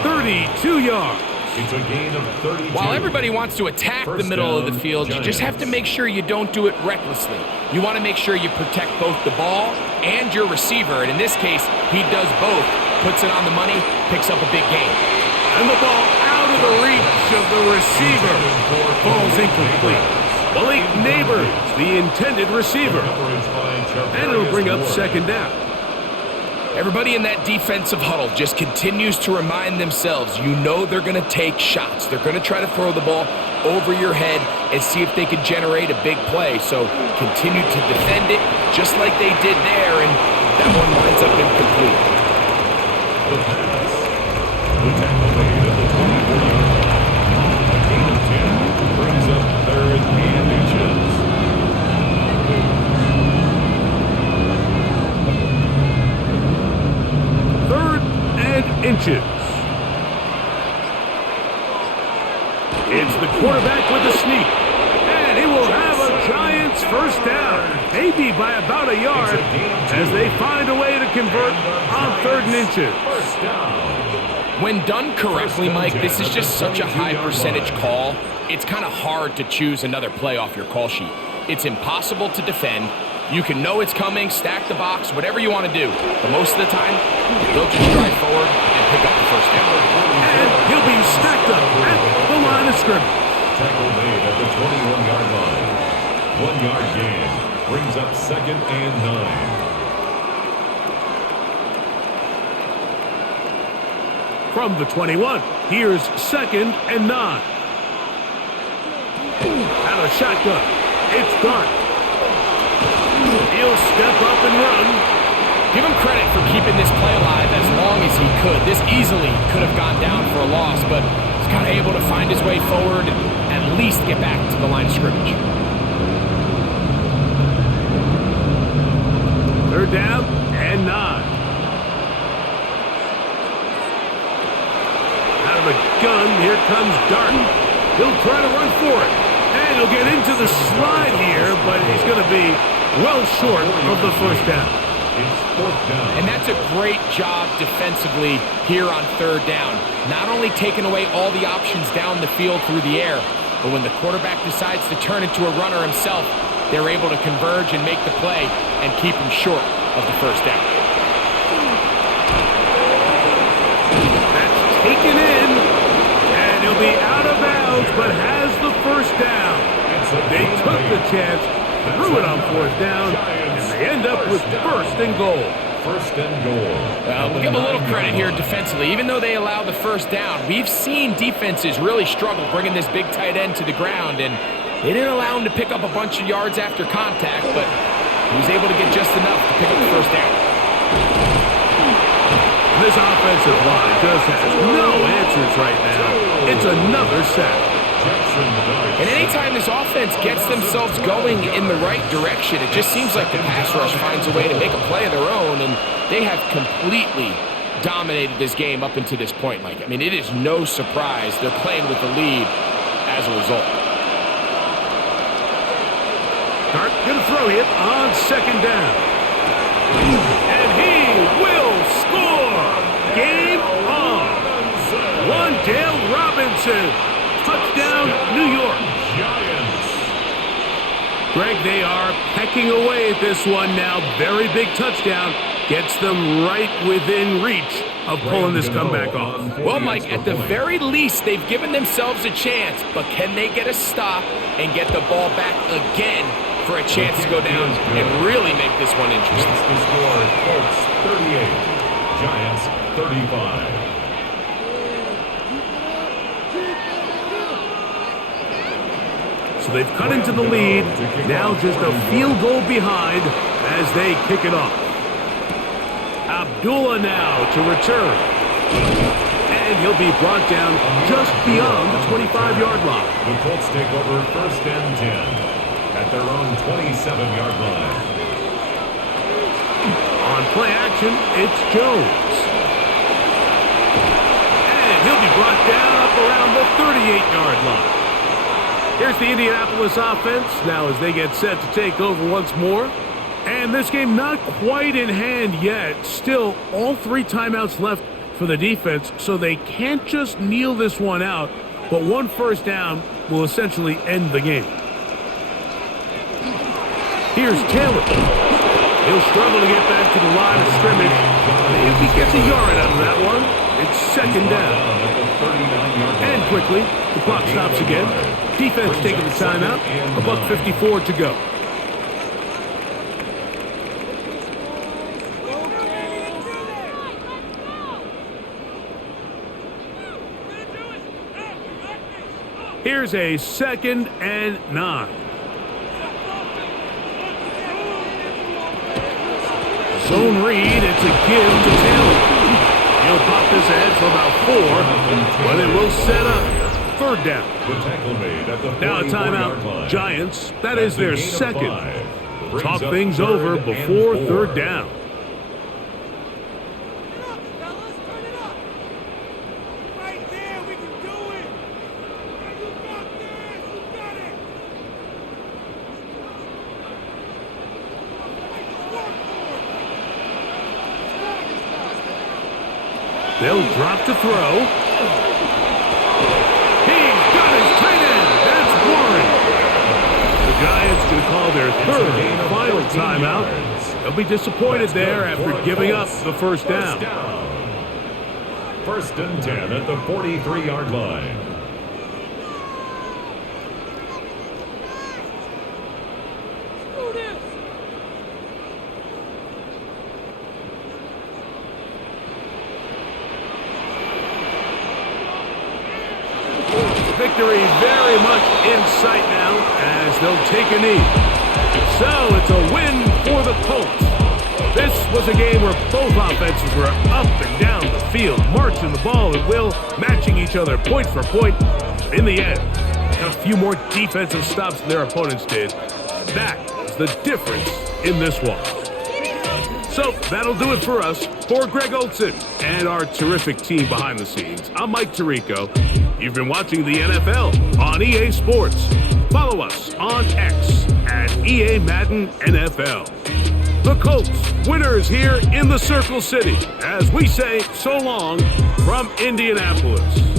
32 yards. It's a gain of 32. While everybody wants to attack the middle of the field, you just have to make sure you don't do it recklessly. You want to make sure you protect both the ball and your receiver. And in this case, he does both. Puts it on the money, picks up a big gain. And the ball out of the reach of the receiver. Ball's incomplete. Malik Neighbors, the intended receiver. And it'll bring up 2nd down. Everybody in that defensive huddle just continues to remind themselves, you know they're going to take shots. They're going to try to throw the ball over your head and see if they can generate a big play. So continue to defend it just like they did there, and that one winds up incomplete. The pass. The tackle made at the 24-yard line. A gain of 10 brings up 3rd and inches. Inches. It's the quarterback with the sneak. And he will have a Giants 1st down. They may be by about a yard as they find a way to convert on 3rd and inches. First down. When done correctly, Mike, this is just such a high percentage call. It's kind of hard to choose another play off your call sheet. It's impossible to defend. You can know it's coming, stack the box, whatever you want to do. But most of the time, they'll just drive forward and pick up the first down. And he'll be stacked up at the line of scrimmage. Tackle made at the 21-yard line. 1-yard gain brings up 2nd and 9. From the 21, here's 2nd and 9. Out of shotgun, it's Dart. He'll step up and run. Give him credit for keeping this play alive as long as he could. This easily could have gone down for a loss, but he's kind of able to find his way forward and at least get back to the line of scrimmage. 3rd down and 9. Out of the gun, here comes Dart. He'll try to run for it. And he'll get into the slide here, but he's going to be well short of the first down. It's 4th down. And that's a great job defensively here on 3rd down. Not only taking away all the options down the field through the air, but when the quarterback decides to turn into a runner himself, they're able to converge and make the play and keep him short of the first down. That's taken in, and he'll be out of bounds, but has the first down. They took the chance, threw it on 4th down, and they end up with 1st and goal. 1st and goal. We'll give a little credit here defensively. Even though they allow the first down, we've seen defenses really struggle bringing this big tight end to the ground, and they didn't allow him to pick up a bunch of yards after contact, but he was able to get just enough to pick up the first down. This offensive line just has no answers right now. It's another sack. And anytime this offense gets themselves going in the right direction, it just seems like the pass rush finds a way to make a play of their own, and they have completely dominated this game up until this point, Mike. I mean, it is no surprise they're playing with the lead as a result. Dart gonna throw it on 2nd down. And he will score! Game on! Wandale Robinson! Touchdown, New York. Giants. Greg, they are pecking away at this one now. Very big touchdown. Gets them right within reach of pulling this comeback off. Well, Mike, at the very least, they've given themselves a chance, but can they get a stop and get the ball back again for a chance to go down and really make this one interesting? What's the score? Colts 38, Giants 35. So they've cut into the lead. Now just a field goal behind as they kick it off. Abdullah now to return. And he'll be brought down just beyond the 25-yard line. The Colts take over 1st and 10 at their own 27-yard line. On play action, it's Jones. And he'll be brought down up around the 38-yard line. Here's the Indianapolis offense now as they get set to take over once more. And this game not quite in hand yet. Still, all 3 timeouts left for the defense, so they can't just kneel this one out. But 1 first down will essentially end the game. Here's Taylor. He'll struggle to get back to the line of scrimmage. If he gets a yard out of that one, it's 2nd down. And quickly, the clock stops again. Defense taking the timeout. $1:54 to go. Here's a 2nd and 9. Zone read, it's a give to Taylor. He'll pop this ahead for about 4, but it will set up 3rd down. Now a timeout, Giants. That is their 2nd. Talk things over before 3rd down. They'll drop to throw. He's got his tight end. That's Warren. The Giants going to call their third and final timeout. They'll be disappointed there after giving up the first down. First and 10 at the 43-yard line. Victory very much in sight now as they'll take a knee. So it's a win for the Colts. This was a game where both offenses were up and down the field, marching the ball at will, matching each other point for point. In the end, a few more defensive stops than their opponents did. That is the difference in this one. So that'll do it for us. For Greg Olson and our terrific team behind the scenes, I'm Mike Tirico. You've been watching the NFL on EA Sports. Follow us on X at EA Madden NFL. The Colts, winners here in the Circle City, as we say so long from Indianapolis.